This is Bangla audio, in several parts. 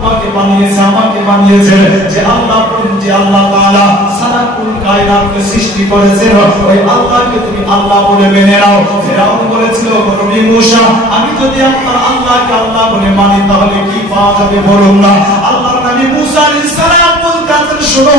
আমাকে বানিয়েছে, আমাকে বানিয়েছে যে আল্লাহ তাআলা সারা কুল কায়নাতকে সৃষ্টি করেছেন, ওই আল্লাহকে তুমি আল্লাহ বলে মেনে নাও। ফেরাউন বলেছিল, নবী মুসা, আমি যদি আপনার আল্লাহকে আল্লাহ বলে মানি তাহলে কি পাওয়া যাবে বলুন না। আল্লাহর নবী মুসা আলাইহিস সালাম বলতেন, শোনো,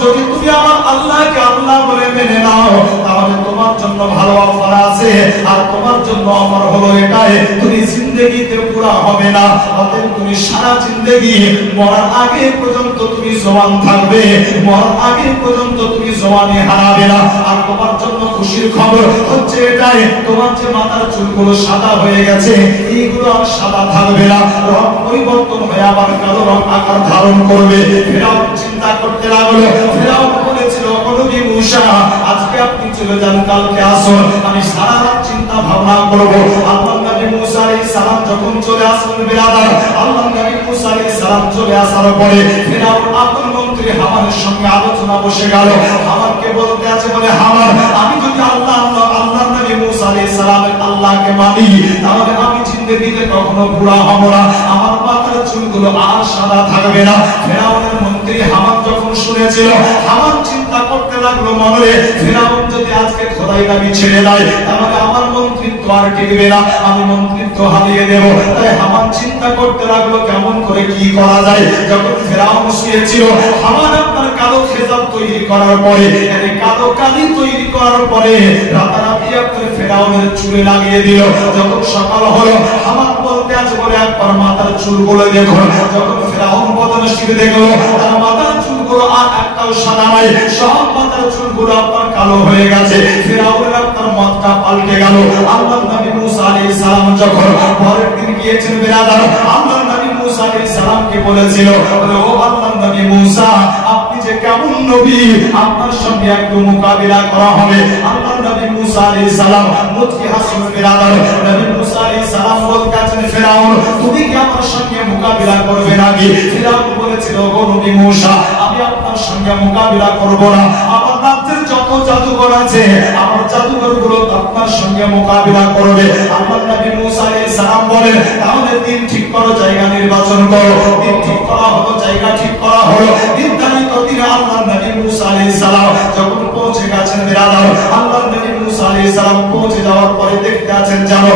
যদি তুমি আমার আল্লাহকে আল্লাহ বলে মেনে নাও তাহলে তোমার জন্য ভালো অফার আছে, আর তোমার জন্য অফার হলো এটাই, তুমি জিন্দেগিতে পুরা হবে না, অতএব তুমি সারা জিন্দেগি মরার আগে পর্যন্ত তুমি জওয়ান থাকবে, মরার আগে পর্যন্ত তুমি জওয়ানি হারাবে না। আর তোমার জন্য খুশির খবর হচ্ছে এটাই, তোমার যে মাথার চুলগুলো সাদা হয়ে গেছে এইগুলো আর সাদা থাকবে না, রং পরিবর্তন হয়ে আবার কালো রং আকার ধারণ করবে। ফেরাউন চিন্তা করতে লাগলো, ফেরাউন বলেছিল, নবী মুসা, আজকে আপনি চলে যান, কালকে আসুন, আমি সারা রাত চিন্তা ভাবনা করব। আল্লাহর নবী মুসা আলাইহিস সালাম যখন চলে আসলেন বিরাদার, আল্লাহর নবী মুসা আলাইহিস সালাম চলে আসার পরে ফেরাউন আপন মন্ত্রী হামানের সঙ্গে আলোচনা বসে গেল। হামানকে বলতে আছে, বলে, হামান, আমি যদি আল্লাহর নবী মুসা আলাইহিস সালামের আল্লাহকে মানি তাহলে আমি জিন্দেগিতে কখনো বুড়া হব না, আমার মাথার চুলগুলো আর সাদা থাকবে না। ফেরাউনের মন্ত্রী হামান যখন শুনেছিল, হামান চিন্তা করতে লাগলো মনে, ফেরাউন যদি আজকে খোদাই দাবি ছেড়ে দেয় তাহলে আমার মন্ত্রিত্ব আর টিকবে না, আমি মন্ত্রিত্ব হারিয়ে দেব। তাই হামান চিন্তা করতে লাগলো কেমন করে কি করা যায়। যখন ফেরাউন শুয়েছিল, হামান আপনার কালো খেতাব তৈরি করার পরে, মানে কালো কালি তৈরি করার পরে রাতারাতি আপনার ফেরাউনের চুলে লাগিয়ে দিল। যখন সকাল হলো, হামান বলতে আছে, বলে, একবার মাথার চুলগুলো দেখুন। যখন ফেরাউন বদনশীল দেখলো তার মাথার চুলগুলো আর একটাও সাদা নাই, সব মাথার চুলগুলো আপনার কালো হয়ে গেছে। ফেরাউনের আপনার মাথা পাল্টে গেল। আল্লাহর নবী মুসা আলাইহিস সালাম যখন পরের দিন গিয়েছেন বিরাদার, আল্লাহর নবী মুসা আলাইহিস সালামকে বলেছিল, বলে, ও আল্লাহর নবী মুসা, আপনি যে কেমন নবী, আপনার সঙ্গে একটু মোকাবিলা করা হবে। আল্লাহর নবী মুসা আলাইহিস সালাম মুচকি হাসলেন বিরাদার। নবী মুসা আলাইহিস সালাম বলতেছেন, ফেরাউন, তুমি কি আমার সঙ্গে মোকাবিলা করবে নাকি? ফেরাউন বলেছিল, ও নবী মুসা, আমি আপনার সঙ্গে মোকাবিলা করব না, আমার রাজ্যের যত জাদুঘর আছে আমার জাদুঘরগুলো আপনার সঙ্গে মোকাবিলা করবে। আল্লাহর নবী মুসা আলাইহিস সালাম বলেন, তাহলে দিন ঠিক করো, জায়গা নির্বাচন করো। দিন ঠিক করা হলো, জায়গা ঠিক করা হলো। নির্ধারিত দিনে আল্লাহর নবী মুসা আলাইহিস সালাম যখন পৌঁছে গেছেন বিরাদার, আল্লাহর নবী মুসা আলাইহিস সালাম পৌঁছে যাওয়ার পরে দেখতে আছেন, জানো,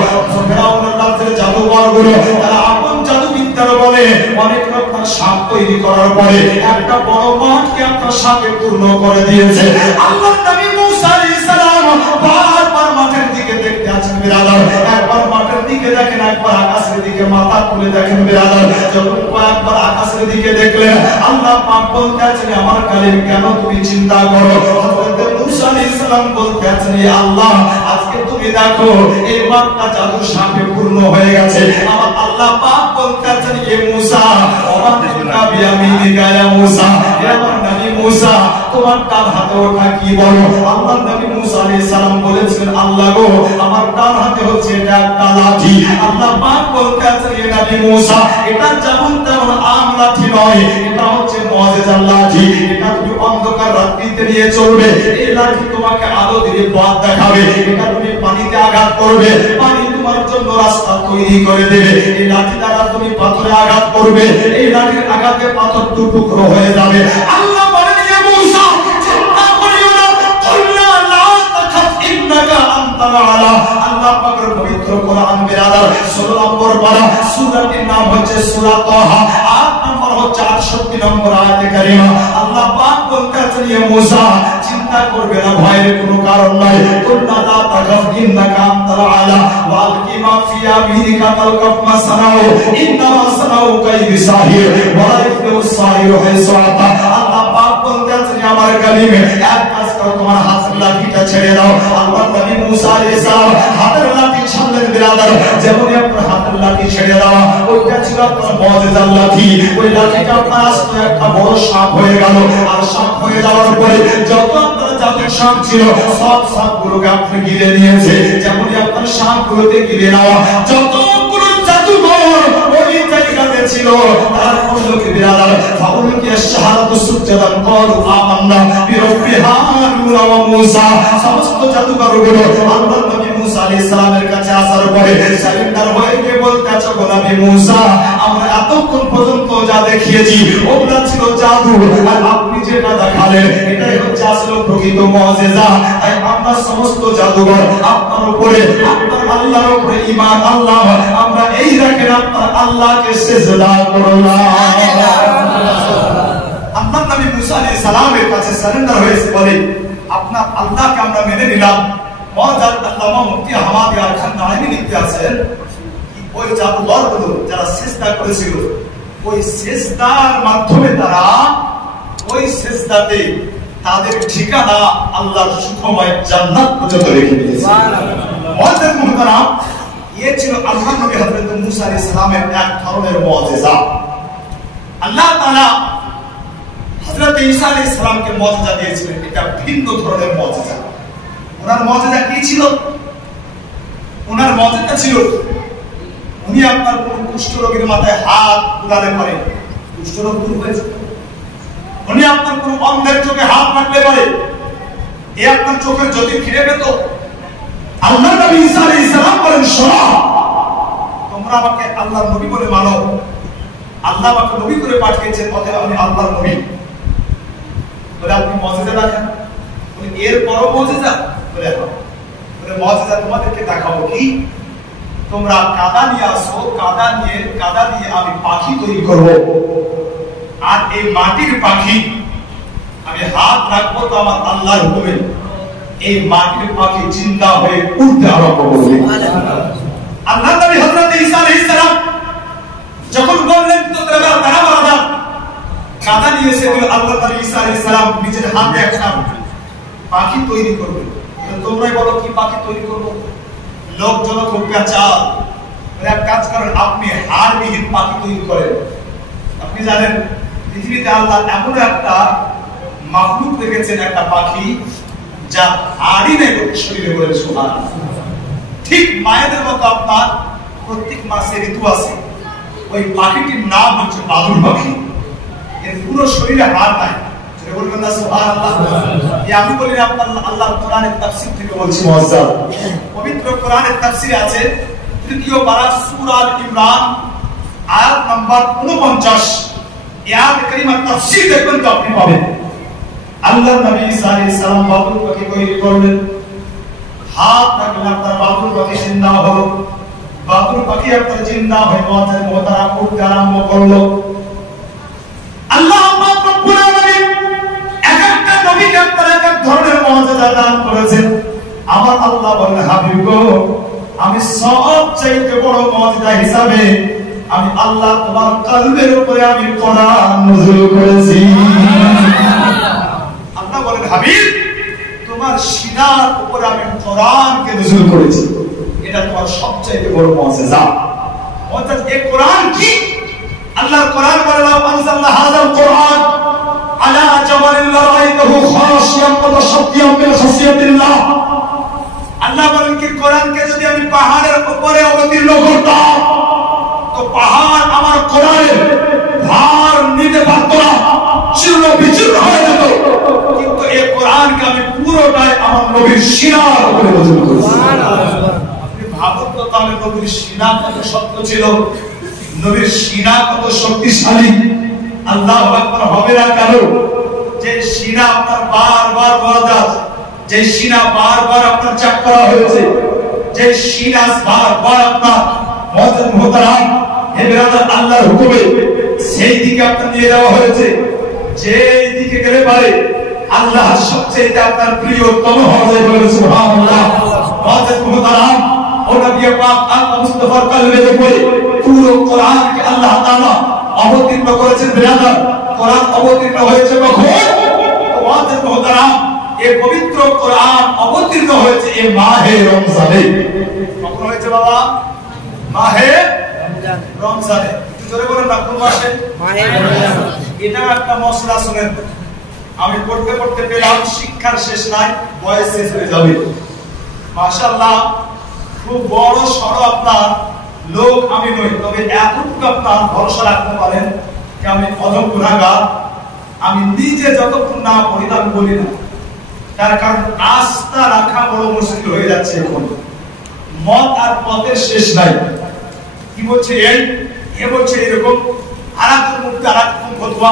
ফেরাউনের রাজ্যের জাদুঘরগুলো তারা আপন জাদুবিদ্যার বলে অনেক রকম সাপ তৈরি করার পরে একটা বড় মাঠকে আপনার সাপে পূর্ণ করে দিয়েছে। আল্লাহর নবী মুসা আলাইহিস সালাম বারবার মাঠের দিকে দেখতে আছেন বিরাদার, একবার মাঠের দিকে দেখেন, একবার আকাশের দিকে মাথা তুলে দেখেন বিরাদার। যখন কয়েকবার আকাশের দিকে দেখলেন, আল্লাহ পাক বলতে আছেন, আমার কালিম, কেন তুমি চিন্তা করো? হযরত মুসা আলাইহিস সালাম বলতে আছেন, হে আল্লাহ, আজকে তুমি দেখো এই মাঠটা জাদু সাপে পূর্ণ হয়ে গেছে। আমার আল্লাহ পাক বলতে আছেন, হে মুসা, ওমাতিকা বিয়ামিনিকা ইয়া মুসা, হে আমার নবী মুসা, তোমার ডান হাতে ওটা কি বলো? আল্লাহর নবী মুসা আলাইহিস সালাম বলেছিলেন, আল্লাহ গো, আমার ডান হাতে হচ্ছে এটা একটা লাঠি। আল্লাহ পাক বলতে আছেন, হে নবী মুসা, এটা যেমন তেমন আম লাঠি নয়, এটা হচ্ছে মুআজিজার লাঠি। এটা তুমি অন্ধকার রাত্রিতে নিয়ে চলবে, এই লাঠি তোমাকে আলো দিয়ে পথ দেখাবে। এটা তুমি পানিতে আঘাত করবে, পানি তোমার জন্য রাস্তা তৈরি করে দেবে। এই লাঠি দ্বারা তুমি পাথরে আঘাত করবে, এই লাঠির আঘাতে পাথর টুকরো হয়ে যাবে। আল্লাহ বলেন, হে মুসা, চিন্তা করিও না, কুল্লা লা তাখাফ ইন্নাকা আনতাল আলা। আল্লাহ পাকের পবিত্র কোরআন বিরাদার 16 নম্বর পারা, সূরাটির নাম হচ্ছে সূরা তাহা, 8 নম্বর হচ্ছে 68 নম্বর আয়াতে কারিমা। আল্লাহ পাক বলতেছেন, হে মুসা, চিন্তা করবে না, ভয়ের কোনো কারণ নাই। কুল্লা লা তাখাফ ইন্নাকা আনতাল আলা ওয়ালকি মা ফি ইয়ামিনিকা তালকাফ মা সানাউ ইন্নামা সানাউ কাইদি সাহির ওয়া লা ইফলিহু সাহিরু হাইসু আতা। আল্লাহ পাক বলতেছেন, আমার কালিমে, এক কাজ করো, তোমার হাতের লাঠিটা ছেড়ে দাও। আল্লাহর নবী মুসা আলাইহিস সালাম হাতের লাঠি ছাড়লেন বিরাদার। যেমনই আপনার হাতের লাঠি ছেড়ে দেওয়া, ওইটা ছিল আপনার মুআজিজার লাঠি। ওই লাঠিটা আপনার আস্তে একটা বড় সাপ হয়ে গেল। আর সাপ হয়ে যাওয়ার পরে যত আপনার জাদুর সাপ ছিল সব সাপগুলোকে আপনি গিলে নিয়েছে। যেমনই আপনার সাপগুলোতে গিলে নেওয়া যতগুলো জাদুঘর ওই জায়গাতে ছিল, তার মধ্যে বিরাদার ফাউলকে শাহাদাতু সুজ্জাদান ক্বালু আমান্না বিরাব্বি হারুন ওয়া মুসা। সমস্ত জাদুঘরগুলো আল্লাহর নবী মুসা আলাইহিস সালামের কাছে আসার পরে সারেন্ডার হয়ে গিয়ে বলতে আছো নবী মুসা, আমরা এতক্ষণ পর্যন্ত যা দেখিয়েছি ওগুলা ছিল জাদু, আর আপনি যেটা দেখালেন এটাই হচ্ছে আসলে প্রকৃত মুজিজা। তাই আমরা সমস্ত জাদুঘর আপনার উপরে, আপনার আল্লাহর উপরে ঈমান আনলাম। আমরা এই রাখেন আপনার আল্লাহকে সিজদা করলাম। আপনার নবী মুসা আলাইহিস সালামের কাছে সারেন্ডার হয়েছে বলে আপনার আল্লাহকে আমরা মেনে নিলাম। মজাদ আল্লামা মুফতি হামাদ ইয়ার খান নাইমি লিখতে আছেন, ওই জাদুঘরগুলো যারা সিজদা করেছিল, ওই সিজদার মাধ্যমে তারা ওই সিজদাতে তাদের ঠিকানা আল্লাহর সুখময় জান্নাত পর্যন্ত রেখে দিয়েছে। মুআজ্জিজ মুহতারাম, এই ছিল আল্লাহর নবী হযরত মুসা আলাইহিস সালামের এক ধরনের মুআজিজা। আল্লাহ তাআলা হযরত ঈসা আলাইহিস সালামকে মুআজিজা দিয়েছিলেন, এটা ভিন্ন ধরনের মুআজিজা। ওনার মুআজিজা কি ছিল? ওনার মুআজিজা ছিল উনি আপনার কোন কুষ্ঠ রোগীর মাথায় হাত বুলাতে পারেন, কুষ্ঠ রোগ দূর হয়ে যাবে। উনি আপনার কোন অন্ধের চোখে হাত রাখতে পারে, এ আপনার চোখের জ্যোতি ফিরে পেত। আল্লাহর নবী ঈসা আলাইহিস সালাম বলেন, শোনো, তোমরা আমাকে আল্লাহর নবী বলে মানো, আল্লাহ আমাকে নবী করে পাঠিয়েছেন, অতএব আমি আল্লাহর নবী। বলে আপনি মুআজিজা দেখেন, বলে এর পরও মুআজিজা, বলে হ্যাঁ। বলে মুআজিজা তোমাদেরকে দেখাবো কি, তোমরা কাদা নিয়ে আসো, কাদা দিয়ে আমি পাখি তৈরি করব, আর এই মাটির পাখি আমি হাত রাখবো তো আমার আল্লাহর হুকুমে এই মাটির পাখি জিন্দা হয়ে উড়তে আরম্ভ করবে। আল্লাহর নবী হযরত ঈসা আলাইহিস সালাম যখন বললেন তো তোমরা বারাবার কাদা নিয়ে এসে আল্লাহর নবী ঈসা আলাইহিস সালাম নিজের হাতে একটা পাখি তৈরি করবে। তোমরাই বলো কি পাখি তৈরি করবো? লোকজন খুব পেঁচাল, এক কাজ করেন, আপনি হাড়বিহীন পাখি তৈরি করেন। আপনি জানেন পৃথিবীতে আল্লাহ এমন একটা মাখলুক রেখেছেন, একটা পাখি যা হাড়ি নেই শরীরে, বলে সুবহানাল্লাহ। ঠিক মায়েদের মতো আপনার প্রত্যেক মাসে ঋতু আছে, ওই পাখিটির নাম হচ্ছে বাদুড় পাখি। এর পুরো শরীরে হাড় নাই, যেটা বলবেন না সুবহানাল্লাহ। আমি বলি আপনার আল্লাহর কোরআনের তাফসীর থেকে বলছি মুআজ্জাব, পবিত্র কোরআনের তাফসীরে আছে তৃতীয় পারা সূরা আল ইমরান আয়াত নাম্বার 49, এই আয়াত কারিমার তাফসীর দেখবেন তো আপনি পাবেন। আল্লাহর নবী ঈসা আলাইহিস সালাম বাদুড় পাখি তৈরি করলেন, হাত রাখলেন, আপনার বাদুড় পাখি জিন্দা হলো। বাদুড় পাখি আপনার জিন্দা হয়ে মুআজ্জিজ মুহতারাম উঠতে আরম্ভ করলো। আল্লাহ রব্বুল আলামিন এক একটা নবীকে আপনার এক এক ধরনের মুআজিজা দান করেছেন। আমার আল্লাহ বলেন, হাবিব গো, আমি সবচাইতে বড় মুআজিজা হিসাবে আমি আল্লাহ তোমার কলবের উপরে আমি কোরআন নাযিল করেছি। আল্লাহ বলেন, হাবিব তোমার সিনার উপরে আমি কোরআনকে নাযিল করেছি, এটা তোমার সবচাইতে বড় মুআজিজা। অর্থাৎ এই কোরআন কি? আল্লাহর কোরআন বলে, লাউ আনজালনা হাযাল কোরআন আলা জাবালিন লারাইতাহু খাশিয়ান মুতাশাদ্দিয়ান মিন খাশিয়াতিল্লাহ। আল্লাহ বলেন কি, কোরআনকে যদি আমি পাহাড়ের উপরে অবতীর্ণ করতাম তো পাহাড় আমার কোরআনের ভার নিতে পারত না, চূর্ণ বিচূর্ণ হয়ে যেত। কিন্তু এই কোরআনকে আমি পুরোটাই আমার নবীর সিনার উপরে নাযিল করেছি। আপনি ভাবুন তো, তাহলে নবীর সিনা কত শক্ত ছিল, নবীর সিনা কত শক্তিশালী। আল্লাহু আকবার হবে না কেন? যে সিনা আপনার বারবার বরাদাত, যে সিনা বারবার আপনার চেক করা হয়েছে, যে সিনা বারবার আপনার মুআজ্জিজ মুহতারাম হে বিরাদার আল্লাহর হুকুমে সেই দিকে আপনার নিয়ে যাওয়া হয়েছে, যে দিকে গেলে পারে আল্লাহ সবচেয়ে আপনার প্রিয়তম হবে, বলে সুবহানাল্লাহ। মুআজ্জিজ মুহতারাম ও নবী পাক আল্লাহ মুস্তাফার কলবে দেখে পুরো কোরআনকে আল্লাহ তাআলা অবতীর্ণ করেছেন। বিরাদার কোরআন অবতীর্ণ হয়েছে কখন? মুআজ্জিজ মুহতারাম, এই পবিত্র কোরআন অবতীর্ণ হয়েছে এই মাহে রমজানে। কখন হয়েছে বাবা? মাহে রমজানে। একটু জোরে বলেন না, কোন মাসে? মাহে রমজান। এটা একটা মশলা শুনেন, আমি পড়তে পড়তে পেলাম শিক্ষার শেষ নাই, বয়স শেষ হয়ে যাবে। মাশাআল্লাহ, খুব বড় সড় আপনার লোক আমি নই, তবে এতটুকু আপনার ভরসা রাখতে পারেন যে আমি অধম গুনাহগার। আমি নিজে যতক্ষণ না পড়ি আমি বলি না, তার কারণ আস্থা রাখা বড় মুশকিল হয়ে যাচ্ছে এখন। মত আর পথের শেষ নাই। কি বলছে এই, এ বলছে এরকম, আরেকজন মুফতি আরেকরকম ফতোয়া,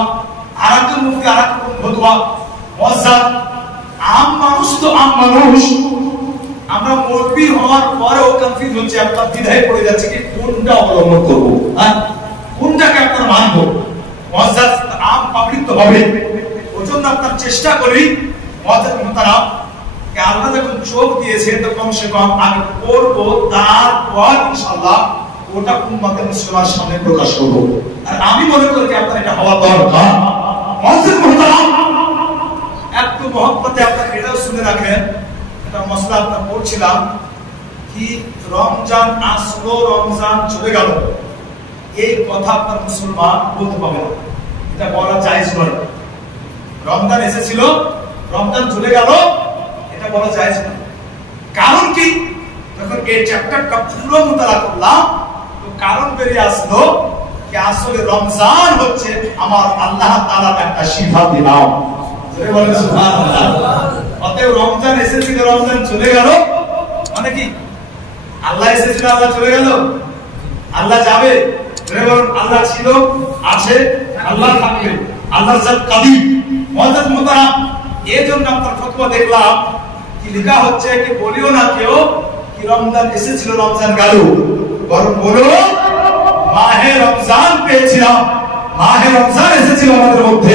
আরেকজন মুফতি আরেকরকম ফতোয়া। মজাদ আম মানুষ তো আম মানুষ, আমরা মুরব্বি হওয়ার পরেও কনফিউজ হচ্ছে, একটা দ্বিধায় পড়ে যাচ্ছে কি কোনটা অবলম্বন করব, হ্যাঁ কোনটাকে আপনার মানব। মজাদ আম পাবলিক তো হবে, ওজন্য আপনার চেষ্টা করি মজাদ মুহতারাম কে আল্লাহ যখন চোখ দিয়েছে তো কমসে কম আগে করব, তারপর ইনশাআল্লাহ ওটা উম্মতে মুসলিমার সামনে প্রকাশ করব। আর আমি মনে করি যে আপনার এটা হওয়া দরকার। মজাদ মুহতারাম একটু মহব্বতে আপনার এটাও শুনে রাখেন, এটা মশলা আপনার পড়ছিলাম কি রমজান আসলো রমজান চলে গেল, এই কথা আপনার মুসলমান বলতে পারবে না, এটা বলা জায়েজ নয়। রমজান এসেছিল রমজান চলে গেল, এটা বলা জায়েজ নয়। কারণ কি, যখন এই চ্যাপ্টারটা পুরো মুতালা করলাম তো কারণ বেরিয়ে আসলো যে আসলে রমজান হচ্ছে আমার আল্লাহ তাআলার একটা সিফাতি নাম। জোরে বলেন সুবহানাল্লাহ। অতএব রমজান এসেছিল রমজান চলে গেল মানে কি, আল্লাহ এসেছিল আল্লাহ চলে গেল, আল্লাহ যাবে। জোরে বলেন আল্লাহ ছিল, আছে, আল্লাহ থাকবে, আল্লাহর জাত কাদিম। মুআজ্জাজ মুহতারাম, এজন্য আপনার ফতোয়া দেখলাম কি লেখা হচ্ছে কি বলিও না কেউ কি রমজান এসেছিল রমজান গেল, বরং বলো মাহে রমজান পেয়েছিলাম, মাহে রমজান এসেছিল আমাদের মধ্যে,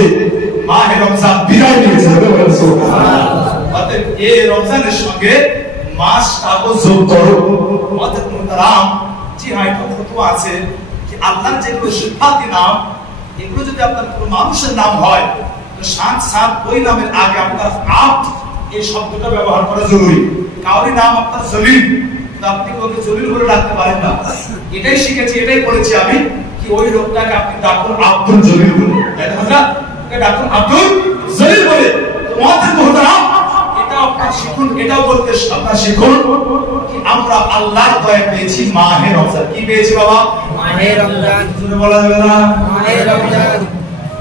মাহে রমজান বিদায় নিয়েছে। সুবহানাল্লাহ। অতএব এই রমজানের সঙ্গে মাসটাও যোগ করো। মুআজ্জাজ মুহতারাম, জি হ্যাঁ এটা ফতোয়া আছে কি আল্লাহর যেগুলো সিফাতি নাম এগুলো যদি আপনার কোনো মানুষের নাম হয় তো সাথ সাথ ওই নামের আগে আপনার আব্দ এই শব্দটা ব্যবহার করা জরুরি। কাউরি নাম আপনার জলিল, আপনি ওকে জলিল বলে ডাকতে পারেন না। এটাই শিখেছি, এটাই পড়েছি আমি কি ওই লোকটাকে আপনি ডাকুন আব্দুল জলিল বলে, তাই না? ওকে ডাকুন আব্দুল জলিল বলে। মুআজ্জাজ মুহতারাম, এটা আপনার শিখুন, এটাও বলতে আপনার শিখুন কি আমরা আল্লাহর দয়া পেয়েছি মাহে রমজান। কি পেয়েছি বাবা? মাহে রমজান। জোরে বলা যাবে না? মাহে রমজান।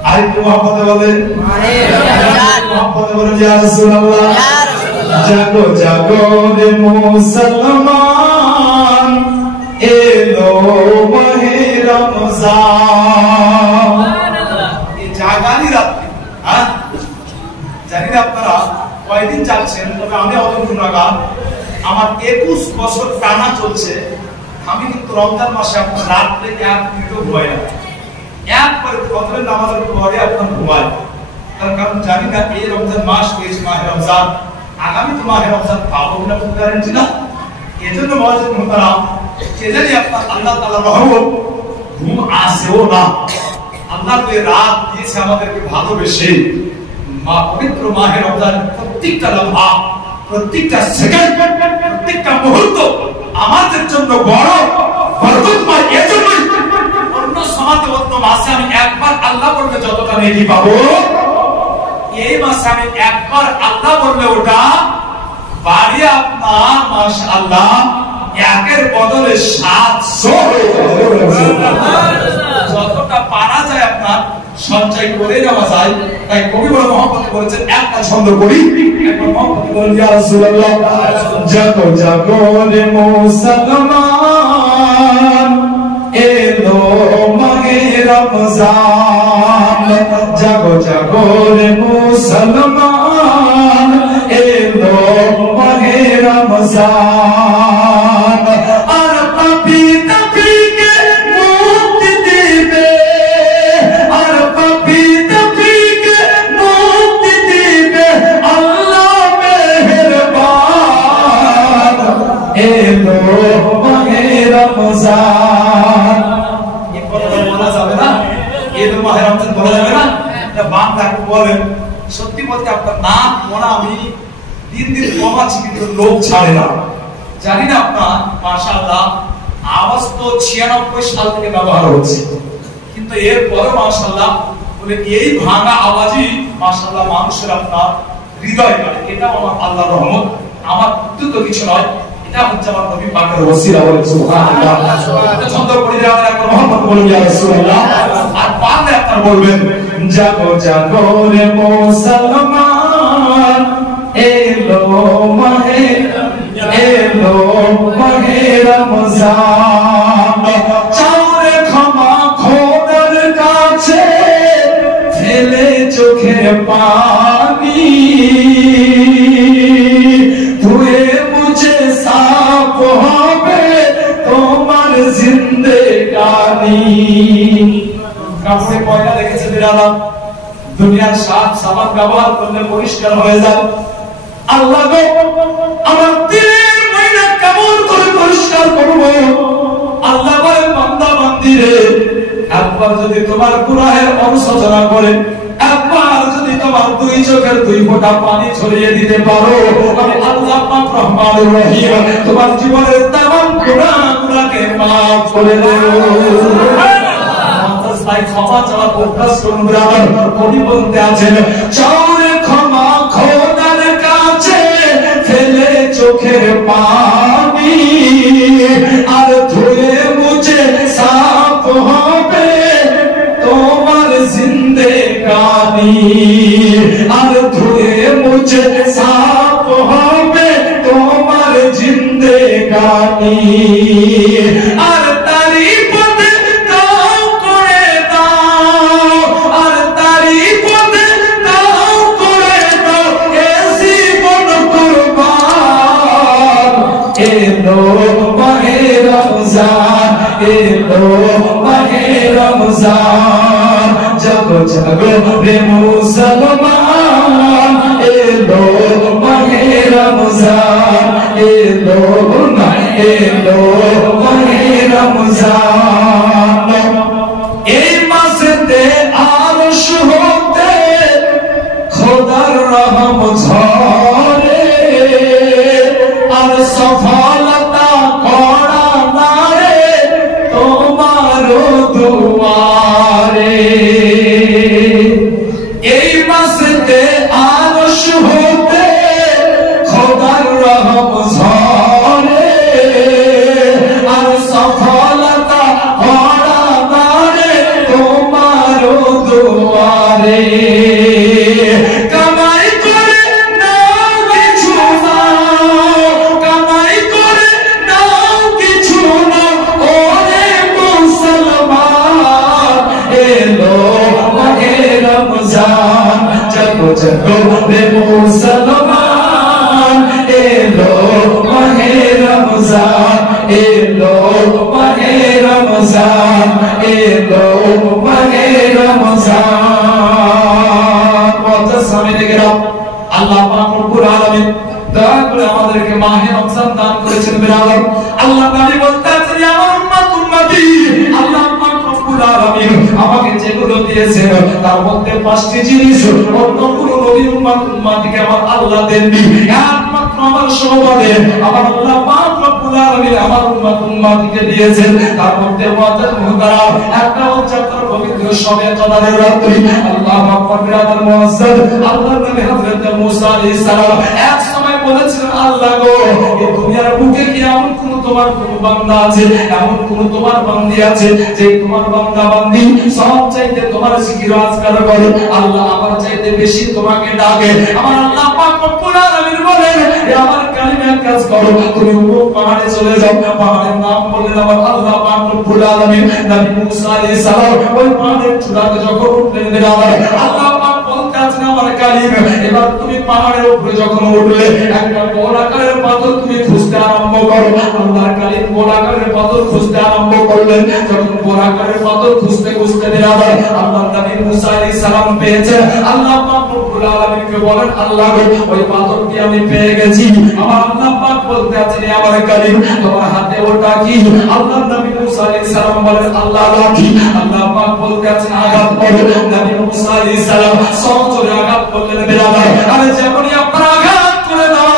আরেকটু মহব্বতে বলেন মাহে রমজান। মহব্বতে বলেন ইয়া রাসূলুল্লাহ। ইয়া রাসূলুল্লাহ। জাগো জাগো রে মুসলমান, এলো মাহে রমজান। এই জাগানি রাত্রি, হ্যাঁ জানি না আপনারা কয়দিন যাচ্ছেন, তবে আমি অত গুণাগার, আমার 21 বছর টানা চলছে। আমি কিন্তু রমজান মাসে আপনার রাত্রে এক মিনিটও ঘুমাই না, একবারে ফজরের নামাজের পরে আপনার ঘুমাই। তার কারণ জানি না এই রমজান মাস পেয়েছি মাহে রমজান, আগামী তো মাহে রমজান পাবো না, কোনো গ্যারান্টি না। এজন্য মুআজ্জাজ মুহতারাম, সেজন্য আপনার আল্লাহ তাআলার রহমত ঘুম আসেও না। আল্লাহ তো রাত দিয়েছে আমাদেরকে ভালোবেসে। মা পবিত্র মাহে রমজান প্রত্যেকটা লম্বা, প্রত্যেকটা সেকেন্ড, প্রত্যেকটা মুহূর্ত আমাদের জন্য বড় বরকতময়। এজন্য অন্য সমাজে অন্য মাসে আমি একবার আল্লাহ বললে যতটা নেকি পাবো, এই মাসে আমি একবার আল্লাহ বললে ওটা বাড়ি আপনার মাশাআল্লাহ একের বদলে 700 হয়ে যাবে। যতটা পারা যায় আপনার সঞ্চয় করে নেওয়া যায়। তাই কবি বড় মহব্বতে বলেছেন একটা ছন্দ করি, একবার মহব্বতে বলেন ইয়া রাসূলুল্লাহ। জাগো জাগো রে মুসলমান, এলো মাহে রমজান। জাগো জাগো রে মুসলমান, এলো মাহে রমজান। আর পাপী তাপিকে মুক্তি দিবে, আর পাপী তাপিকে মুক্তি দিবে আল্লাহ মেহেরবান। এলো মাহে রমজান। এই কথাটা বলা যাবে না, এলো মাহে রমজান বলা যাবে না, এটা বাংলা বলেন। সত্যি বলতে আপনার নাম মনে আমি দিন দিন কমাচ্ছি কিন্তু লোক ছাড়ে না। জানি না আপনার মাশাআল্লাহ আওয়াজ তো 96 সাল থেকে ব্যবহার হচ্ছে, কিন্তু এরপরে মাশাআল্লাহ বলে এই ভাঙা আওয়াজই মাশাআল্লাহ মানুষের আপনার হৃদয় কাড়ে। এটা আমার আল্লাহর রহমত, আমার উদ্যত কিছু নয়, এটা হচ্ছে আমার নবী পাকের ওসিলা। বলেন সুবহানাল্লাহ। এটা ছন্দ পড়ে যাওয়ার একবার মুহাম্মদ বলেন ইয়া রাসূলুল্লাহ। আর পারলে আপনার বলবেন জাগো জাগো রে মুসলমান, এলো মাহে, এলো মাহে রমজান চাওরে ক্ষমা খোদার কাছে ফেলে চোখের পানি ধুয়ে মুছে সাফ হবে তোমার জিন্দেগানি কাপড়ে পয়লা রেখেছে বিড়ালা দুনিয়ার সাত সাবান ব্যবহার করলে পরিষ্কার হয়ে যায় আল্লাহ গো আমার দিলের ময়লা কেমন করে পরিষ্কার করব আল্লাহ বলে বান্দা বান্দিরে একবার যদি তোমার গুনাহের অনুশোচনা করে একবার যদি তোমার দুই চোখের দুই ফোঁটা পানি ছড়িয়ে দিতে পারো আমি আল্লাহ পাক রহমানুর রহিম তোমার জীবনের তামাম গুনাহগুলোকে মাফ করে দেব তাই ক্ষমা চাওয়ার অভ্যাস করুন ব্রাদার কবি বলতে আছেন চাওরে ক্ষমা খোদার কাছে ফেলে চোখের পানি আর ধুয়ে মুছে সাফ হবে তোমার জিন্দেগানি আর ধুয়ে মুছে সাফ হবে তোমার জিন্দেগানি আর তারি পথে দাও করে দাও আর তারি পথে দাও করে দাও এ জীবন কুরবান এলো মাহে রমজান এলো মাহে রমজান জাগো জাগো রে মুসলমান এলো মাহে রমজান এলো মাহে রমজান এই মাসেতে আরশ হতে খোদার রহম ঝরে আর সফলতা করা নারে তোমার দুয়ারে এই মাসেতে আরশ হতে খোদার রহম ঝরে আর সফলতা করা নারে তোমার দুয়ারে কামাই করে নাও কিছু নাও কামাই করে নাও কিছু নাও ওরে মুসলমান এলো মাহে রমজান জাগো জাগো রে মুসলমান এলো মাহে রমজান এলো মাহে রমজান এলো মাহে রমজান কথা সামনে গেলাম আল্লাহ পাক রব্বুল আলামিন দয়া করে আমাদেরকে মাহে রমজান দান করেছেন বিরাদার আল্লাহ নবী বলতেন আমার উম্মত উম্মতি আল্লাহ পাক রব্বুল আলামিন আমাকে যেগুলো দিয়েছেন তার মধ্যে পাঁচটি জিনিস অন্য কোনো নবী উম্মত উম্মতিকে আমার আল্লাহ দেননি একমাত্র আমার সৌভাগ্যে আমার আল্লাহ পাক রব্বুল আলামিন আমার উম্মত উম্মতিকে দিয়েছেন তার মধ্যে মুহতারাম একটা হচ্ছে আপনার পবিত্র শবে কদরের রাত্রি আল্লাহু আকবার বিরাদার মুআজ্জাজ আল্লাহর নবী হযরত মুসা আলাইহিস সালাম এক সময় বলেছিলেন আল্লাহ গো এই দুনিয়ার বুকে কি এমন কোন তোমার কোন বান্দা আছে এমন কোন তোমার বান্দি আছে যে তোমার বান্দা বান্দি সব চাইতে তোমার জিকির আজকার করে আল্লাহ আমার চাইতে বেশি তোমাকে ডাকে আমার আল্লাহ পাক রব্বুল আলামিন বলেন আমার কালিমা কাজ করো তুমি উপর পাহাড়ে চলে যাও পাহাড়ের নাম বললেন আমার আল্লাহ পাক রব্বুল আলামিন নবী মুসা আলাইহিস সালাম ওই পাহাড়ের চূড়াতে যখন উঠলেন আল্লাহ পাক বলতে আছেন আমার কালিমা এবার তুমি পাহাড়ের উপরে যখন উঠলে একটা বড় আকারের পাথর তুমি খুঁজতে আরম্ভ করো আল্লাহর কালিম বড় আকারের পাথর খুঁজতে আরম্ভ করলেন যখন বড় আকারের পাথর খুঁজতে খুঁজতে আল্লাহ নবী মুসা আলাইহিস সালাম পেয়েছেন আল্লাহ পাক রব্বুল আলামিনকে বলেন আল্লাহ ওই পাথরটি আমি পেয়ে গেছি আমার আল্লাহ পাক বলতে আছেন আমার কালিম তোমার হাতে ওটা কি আল্লাহ নবী মুসা আলাইহিস সালাম বলেন আল্লাহ লাঠি আল্লাহ পাক বলতে আছেন আঘাত করো নবী মুসা আলাইহিস সালাম সজোরে আঘাত করলেন বিরাদার আরে যেমনই আপনারা আঘাত করে দাও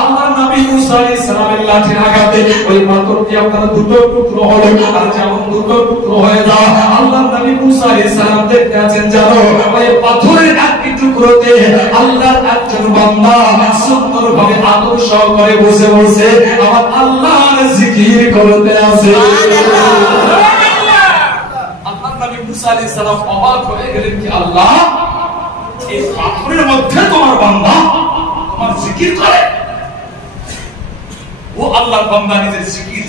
আল্লাহ নবী মুসা আলাইহিস সালামের লাঠির আঘাতে ওই পাথরটি আপনার দুটো টুকরো হলো আর যেমন দুটো টুকরো হয়ে যাওয়া আল্লাহ নবী মুসা আলাইহিস সালাম দেখতে আছেন জানো ওই পাথরের একটি টুকরোতে আল্লাহর একজন বান্দা সুন্দরভাবে আদর সহকারে বসে বসে আমার আল্লাহর জিকির করতে আছে আল্লাহ নবী মুসা আলাইহিস সালাম অবাক হয়ে গেলেন কি আল্লাহ এই পাথরের মধ্যে তোমার বান্দা তোমার জিকির করে ও আল্লাহর বান্দা নিজের জিকির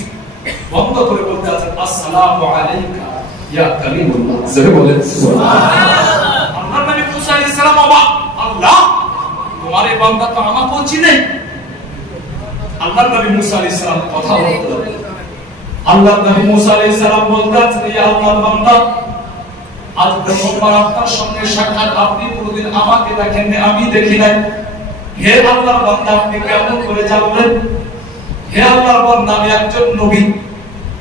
বন্ধ করে বলতে আছেন আসসালামু আলাইকা ইয়া কালিমুল্লাহ। জোরে বলেন সুবহানাল্লাহ। আল্লাহর নবী মুসা আলাইহিস সালাম অবাক, আল্লাহ তোমার এই বান্দা তো আমাকেও চিনে। আল্লাহর নবী মুসা আলাইহিস সালাম কথা বলতে, আল্লাহর নবী মুসা আলাইহিস সালাম বলতে আছেন, ইয়া আল্লাহর বান্দা, আজ প্রথমবার আপনার সঙ্গে সাক্ষাৎ, আপনি কোনদিন আমাকে দেখেননি, আমি দেখি নাই। হে আল্লাহর বান্দা, আপনি কেমন করে জানলেন? হে আল্লাহর বান্দা, আমি একজন নবী।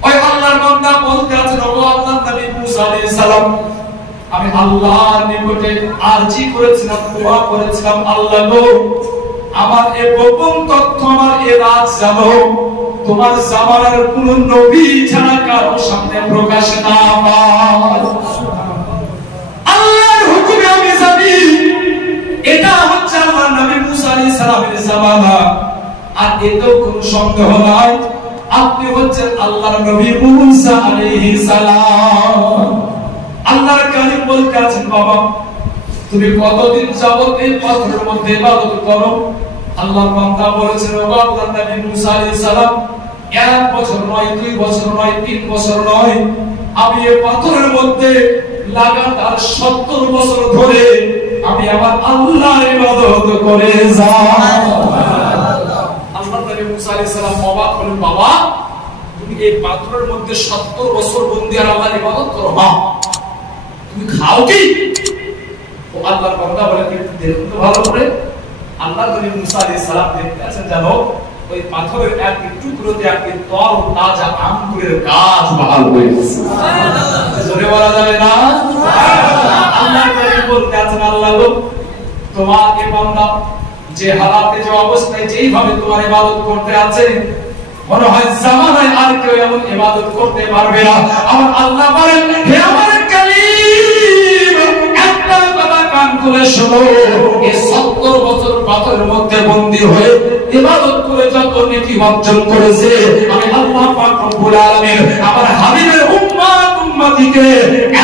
ওই আল্লাহর বান্দা বলতে আছেন, ও আল্লাহর নবী মুসা আলাইহিস সালাম, আমি আল্লাহর নিকটে আরজি করেছিলাম, দোয়া করেছিলাম, আল্লাহ গো, আমার এই গোপন তথ্য, আমার এই রাজ জানো, তোমার জামানার কোন নবী ছাড়া কারো সামনে প্রকাশ না পায়। আল্লাহর হুকুমে আমি জানি এটা হচ্ছে আল্লাহর নবী মুসা আলাইহিস সালামের জামানা। আর এতেও কোনো সন্দেহ নাই, আপনি হচ্ছেন আল্লাহর নবী মুসা আলাইহিস সালাম। আল্লাহর কালিম বলতে আছেন, বাবা তুমি কতদিন যাবত এই পাথরের মধ্যে ইবাদত করো? আল্লাহর বান্দা বলেছেন, ও আল্লাহর নবী মুসা আলাইহিস সালাম, 1 বছর নয়, 2 বছর নয়, 3 বছর নয়, আমি এই পাথরের মধ্যে লাগাতার 70 বছর ধরে আমি আমার আল্লাহর ইবাদত করে যাই। আল্লাহর নবী মুসা আলাইহিস সালাম অবাক হলেন, বাবা তুমি এই পাথরের মধ্যে 70 বছর বন্দী আর আল্লাহর ইবাদত করো? মা তুমি খাও কি? ও আল্লাহর বান্দা বলে, দেখুন তো ভালো করে। আল্লাহর নবী মুসা আলাইহিস সালাম দেখতে আছেন, জানো ওই পাথরের এক টুকরোতে একটি তর তাজা আঙ্গুরের গাছ বাহাল হয়েছে। সুবহানাল্লাহ। জোরে বলা যাবে না? সুবহানাল্লাহ। আল্লাহর নবী বলতে আছেন, আল্লাহ গো, তোমার এই বান্দা যে হালাতে, যে অবস্থায়, যেইভাবে তোমার ইবাদত করতে আছে, মনে হয় জামানায় আর কেউ এমন ইবাদত করতে পারবে না। আমার আল্লাহ বলেন, হে আমার কালিম, একটা কথা কান খুলে শোনো, এই 70 বছর পাথরের মধ্যে বন্দী হয়ে ইবাদত করে যত নেকি অর্জন করেছে, আমি আল্লাহ পাক রব্বুল আলামিন আমার হাবিবের উম্মতিকে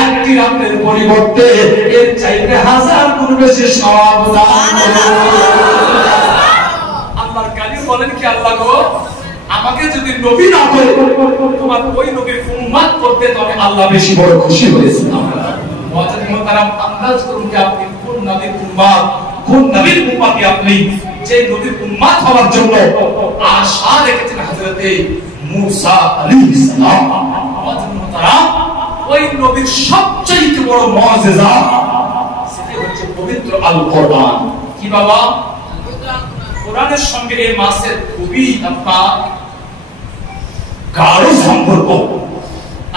একটি রাতের পরিবর্তে এর চাইতে 1000 গুণ বেশি সওয়াব দান করব। আল্লাহর কালিম বলেন কি, আল্লাহ গো, আমাকে যদি নবী না করে তোমার ওই নবীর উম্মত করতে, তবে আল্লাহ বেশি বড় খুশি হয়েছিলাম। মুআজ্জিন মুহতারাম, আন্দাজ করুন যে আপনি কোন নবীর উম্মত, কোন নবীর উম্মতি আপনি, যে নবীর উম্মত হওয়ার জন্য আশা রেখেছেন হযরতে মুসা আলাইহিস সালাম। মুআজ্জিন মুহতারাম, ওই নবীর সবচেয়ে বড় মুআজিজা সেটা হচ্ছে পবিত্র আল কোরআন। কি বাবা? কোরআনের সঙ্গে এই মাসের খুবই আপনার গাঢ় সম্পর্ক।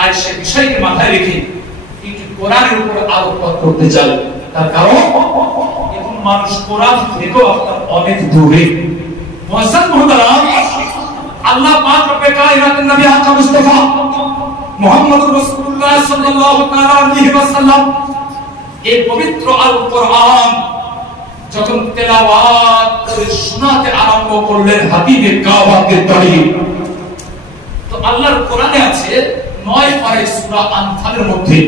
আর সে বিষয়কে মাথায় রেখে একটু কোরআনের উপর আলোকপাত করতে চাই। তার কারণ এখন মানুষ কোরআন থেকেও আপনার অনেক দূরে। মুআজ্জিন মুহতারাম, আল্লাহ পাক রব্বে কায়নাতের নবী আকা মুস্তাফা মুহাম্মদুর রাসূলুল্লাহ সাল্লাল্লাহু তাআলা আলাইহি ওয়াসাল্লাম এই পবিত্র আল কোরআন যখন তেলাওয়াত করে শোনাতে আরম্ভ করলেন হাবিবে কাবাকে তারিফ, তো আল্লাহর কোরআনে আছে 9 পারে সূরা আনফালের মধ্যে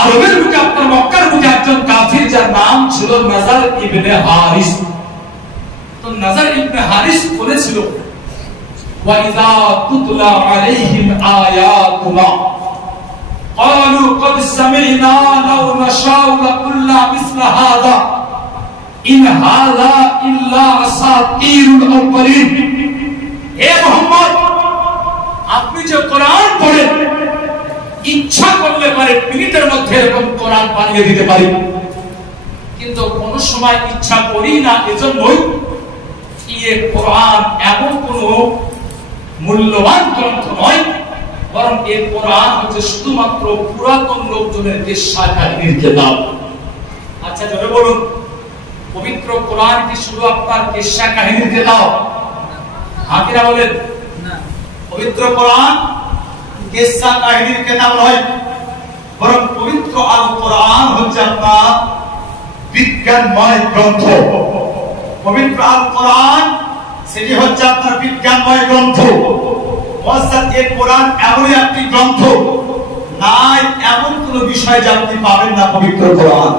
আরবের বুকে, আপনার মক্কার বুকে একজন কাফির যার নাম ছিল নাজার ইবনে হারিস। তো নাজার ইবনে হারিস বলেছিল, ওয়া ইযা তুতলা আলাইহিম আয়াতুনা قالوا قد سمعنا لو نشاء لقلنا مثل هذا إن هذا إلا أساطير الأولين। হে মুহাম্মদ, আপনি যে কোরআন পড়েন, ইচ্ছা করলে পারে মিনিটের মধ্যে এরকম কোরআন বানিয়ে দিতে পারি, কিন্তু কোন সময় ইচ্ছা করি না। এজন্যই এই কোরআন এমন কোন মূল্যবান গ্রন্থ নয়, বরং এই কোরআন হচ্ছে শুধুমাত্র পুরাতন লোকজনের কিসসা কাহিনীর কিতাব। আচ্ছা জোরে বলুন, পবিত্র কোরআন কি শুধু আপনার কিসসা কাহিনীর কিতাব? হাকিরা বলেন না, পবিত্র কোরআন কিসসা কাহিনীর কিতাব নয়, বরং পবিত্র আল কোরআন হচ্ছে আপনার বিজ্ঞানময় গ্রন্থ। পবিত্র আল কোরআন সেটি হচ্ছে আপনার বিজ্ঞানময় গ্রন্থ। অর্থাৎ এই কোরআন এমন একটি গ্রন্থ, নাই এমন কোন বিষয় যা আপনি পাবেন না পবিত্র কোরআন।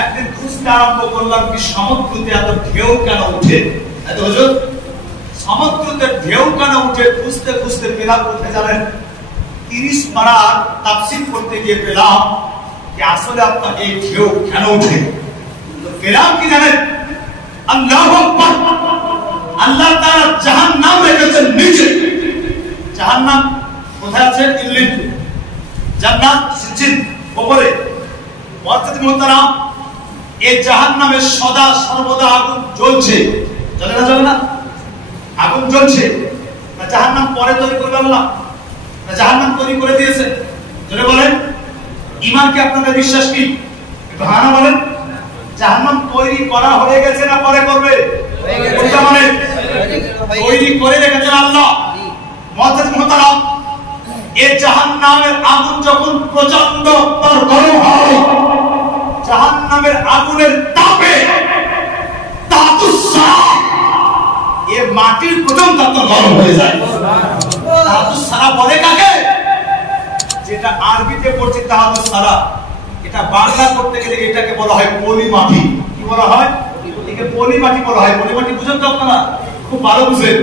একদিন খুঁজতে আরম্ভ করলাম কি সমুদ্রতে এত ঢেউ কেন উঠে? এত হুজুর সমুদ্রতে ঢেউ কেন উঠে খুঁজতে খুঁজতে পেলাম কোথায় জানেন? 30 পারা তাফসীর করতে গিয়ে পেলাম যে আসলে আপনার এই ঢেউ কেন উঠে। তো পেলাম কি জানেন? আল্লাহু আকবার। আল্লাহ তাআলা জাহান্নাম রেখেছেন নিচে। জাহান্নাম কোথায় আছে? ইল্লিন। জান্নাত সিজিন উপরে। ওয়াক্ত মুহতারাম, এই জাহান্নামে সদা সর্বদা আগুন জ্বলছে। জ্বলে না জ্বলে না? আগুন জ্বলছে। না জাহান্নাম পরে তৈরি করবে আল্লাহ? না জাহান্নাম তৈরি করে দিয়েছে? জোরে বলেন। ঈমান কি আপনাদের বিশ্বাস কি? একটু হানা বলেন। জাহান্নাম তৈরি করা হয়ে গেছে না পরে করবে? কোনটা মানে? তৈরি করে রেখেছেন আল্লাহ। মুআজ্জিজ মুহতারাম, এই জাহান্নামের আগুন যখন প্রচন্ড গরম হয়, জাহান্নামের আগুনের তাপে তাতুসসারা, এই মাটির পর্যন্ত গরম হয়ে যায়। তাতুসসারা বলে কাকে? যেটা আরবিতে পড়ছে তাতুসসারা, এটা বাংলা করতে গেলে এটাকে বলা হয় পলি মাটি। কি বলা হয়? এটাকে পলি মাটি বলা হয়। পলি মাটি বুঝেন তো আপনারা? খুব ভালো বুঝেন।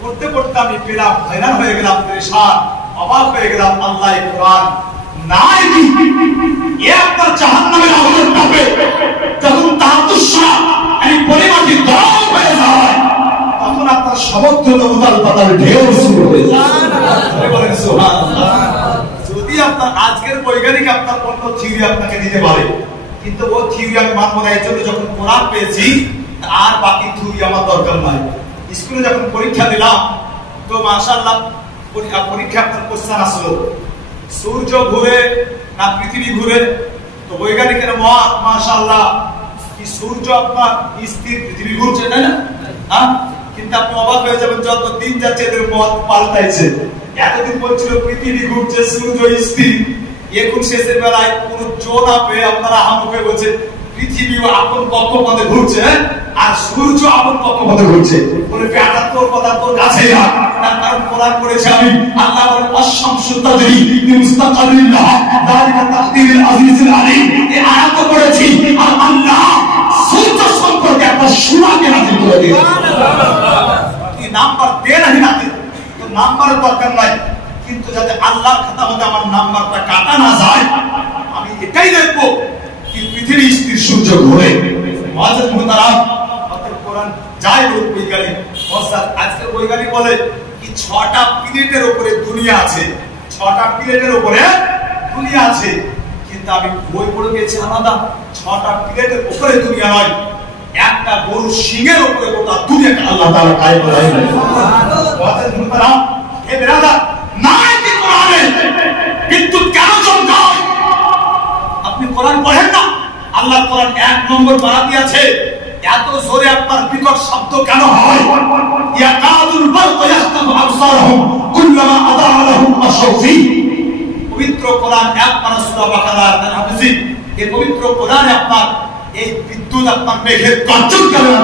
পড়তে পড়তে আমি পেলাম, হয়রান হয়ে গেলাম, পেরেশান, অবাক হয়ে গেলাম। আল্লাহ কোরআন নাই কি এ আপনার জাহান্নামের আগুনের তাপে যখন তাতুসসারা এই পলি মাটি গরম হয়ে যায়, তখন আপনার সমুদ্র উতাল পাতাল ঢেউ শুরু হয়ে যায়। বলেন সুবহানাল্লাহ। যদি আপনার আজকের বৈজ্ঞানিক আপনার অন্য থিওরি আপনাকে দিতে পারে, কিন্তু ও থিওরি আমি মানবো না। এর জন্য যখন কোরআন পেয়েছি আর বাকি থিওরি আমার দরকার নাই। স্কুলে যখন পরীক্ষা দিলাম তো মাশাআল্লাহ পরীক্ষা আপনার কোশ্চেন আসলো, সূর্য ঘুরে না পৃথিবী ঘুরে? তো বৈজ্ঞানিকের মত মাশাআল্লাহ কি সূর্য আপনার স্থির, পৃথিবী ঘুরছে, তাই না? হ্যাঁ, কিন্তু আপনি অবাক হয়ে যাবেন যত দিন যাচ্ছে এদের মত পাল্টাইছে। এতদিন বলছিল পৃথিবী ঘুরছে, সূর্য স্থির, এখন শেষের বেলায় কোন জোর না পেয়ে আপনারা হামুকে বলছে পৃথিবী আপন কক্ষপথে ঘুরছে আর সূর্য আপন কক্ষপথে ঘুরছে। বলে বেটা তোর কথা তোর কাছে না, তার কারণ কোরআন করেছে আমি। আল্লাহ বলেন আশ-শামসু তাজরি লিমুস্তাকারিন লাহা যালিকা তাকদীরুল আজিজুল আলীম। এই আয়াত পড়েছি আর আল্লাহ সূর্য সম্পর্কে একটা সূরাকে নাযিল করে দিয়েছেন। সুবহানাল্লাহ। কি নাম্বার দেন না দেন তো নাম্বারের দরকার নাই, কিন্তু যাতে আল্লাহর খাতা মধ্যে আমার নাম্বারটা কাটা না যায়, আমি এটাই দেখবো কি পৃথিবী স্থির, সূর্য ঘোরে। মুআজ্জিজ মুহতারাম, আমাদের কোরআন যাই বলুক বৈজ্ঞানিক অর্থাৎ আজকের বৈজ্ঞানিক বলে কি 6টা প্লেটের উপরে দুনিয়া আছে। 6টা প্লেটের উপরে দুনিয়া আছে, কিন্তু আমি বই পড়ে গেছি আলাদা। 6টা প্লেটের উপরে দুনিয়া নয়, একটা গরু সিংহের উপরে গোটা দুনিয়াকে আল্লাহ তাআলা কায়েম করেছেন। মুআজ্জিজ মুহতারাম, এ বেরাদার নাই কি কোরআনে বিদ্যুৎ কেন চমকায়? আপনি কোরআন পড়েন না? আল্লাহ কোরআন 1 নম্বর বানাতে আছে। এত জোরে আপনার বিকট শব্দ কেন হয়? ইয়াকাদুল বারকু ইয়াখতাফু আবসারহুম কুল্লামা আদাআ লাহুম মাশাউ ফি। পবিত্র কোরআন 1 পারা সূরা বাকারা তার হাফেজি, এই পবিত্র কোরআনে আপনার এই বিদ্যুৎ আপনার মেঘের গর্জন করে না।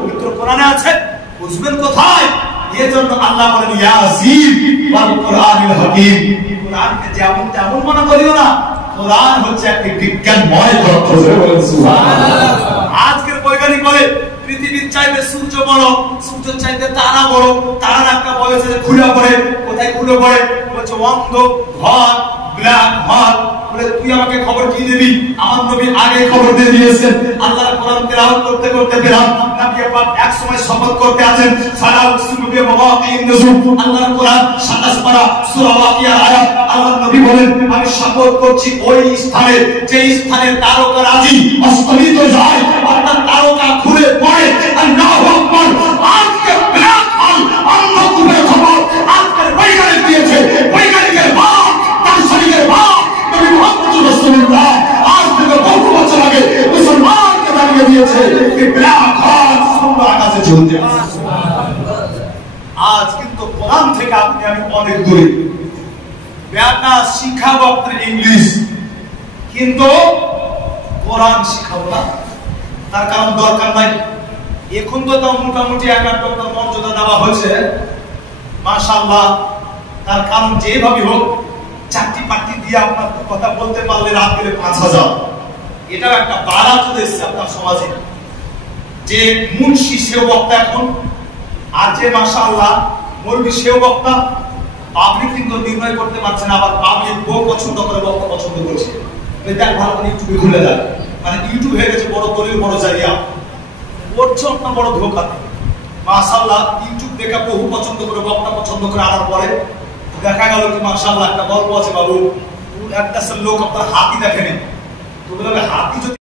পবিত্র কোরআনে আছে, বুঝবেন কোথায়? এজন্য আল্লাহ বলেন ইয়াসিন ওয়াল কুরআনিল হাকীম। কোরআনকে যেমন তেমন মনে করিও না, কোরআন হচ্ছে একটি বিজ্ঞানময় গ্রন্থ। সুবহানাল্লাহ। আজকের বৈজ্ঞানিক বলে পৃথিবীর চাইতে সূর্য বড়, সূর্যের চাইতে তারা বড়, তারার একটা বয়সে খুলে পড়ে। কোথায় খুলে পড়ে? বলছে অন্ধ ঘর, ব্ল্যাক হোল। বলে তুই আমাকে খবর কি দিবি? আমার নবী আগে খবর দিয়ে দিয়েছেন। আল্লাহর কোরআন তেলাওয়াত করতে করতে পেলাম নবী পাক এক সময় শপথ করতে আছেন সারা উসমি বিওয়াকিন নুজুম। আল্লাহর কোরআন 27 পারা সূরা ওয়াকিয়ার আয়াত। আল্লাহর নবী বলেন আমি শপথ করছি ওই স্থানে যে স্থানে তারকারাজি অস্তমিত যায়, অর্থাৎ তারকা খুলে পড়ে। আল্লাহু আকবার। আজকে ব্ল্যাক হোল অন্ধকূপের খবর আজকের বৈজ্ঞানিক দিয়েছে। বৈজ্ঞানিকের বাপ, দার্শনিকের বাপ নবী মুহাম্মদ রাসূলুল্লাহ আজ থেকে বহু বছর আগে মুসলমানকে জানিয়ে দিয়েছে যে ব্ল্যাক হোল সুন্দর আকাশে চলতে আছে। আজ কিন্তু কোরআন থেকে আপনি আমি অনেক দূরে। ব্যাটা শিখাবো আপনার ইংলিশ, কিন্তু কোরআন শিখাবো না। তার কারণ দরকার নাই। এখন তো তাও মোটামুটি একটা মর্যাদা দেওয়া হয়েছে মাশাআল্লাহ। তার কারণ যেভাবে হোক চাকরি পাটি দিয়ে আপনার কথা বলতে পারলে রাত গেলে 5000, এটাও একটা বাড়া চলে এসছে আপনার সমাজে। যে মুন্সি সে বক্তা এখন আর যে মাশাআল্লাহ মৌলবি সেও বক্তা, পাবলিক কিন্তু নির্ণয় করতে পারছে না, আবার পাবলিক বউ পছন্দ করে বক্তা পছন্দ করছে। দেখ ভালো করে ইউটিউবে খুলে দেয়, মানে ইউটিউব হয়ে গেছে বড় দলিল বড় জায়গা, করছে একটা বড় ধোকা। মাশাআল্লাহ ইউটিউব দেখা বহু পছন্দ করে বক্তা পছন্দ করে আনার পরে দেখা গেল কি মাশাআল্লাহ একটা গল্প আছে বাবু, একটা লোক আপনার হাতি দেখেনি, তো বলে হাতি যদি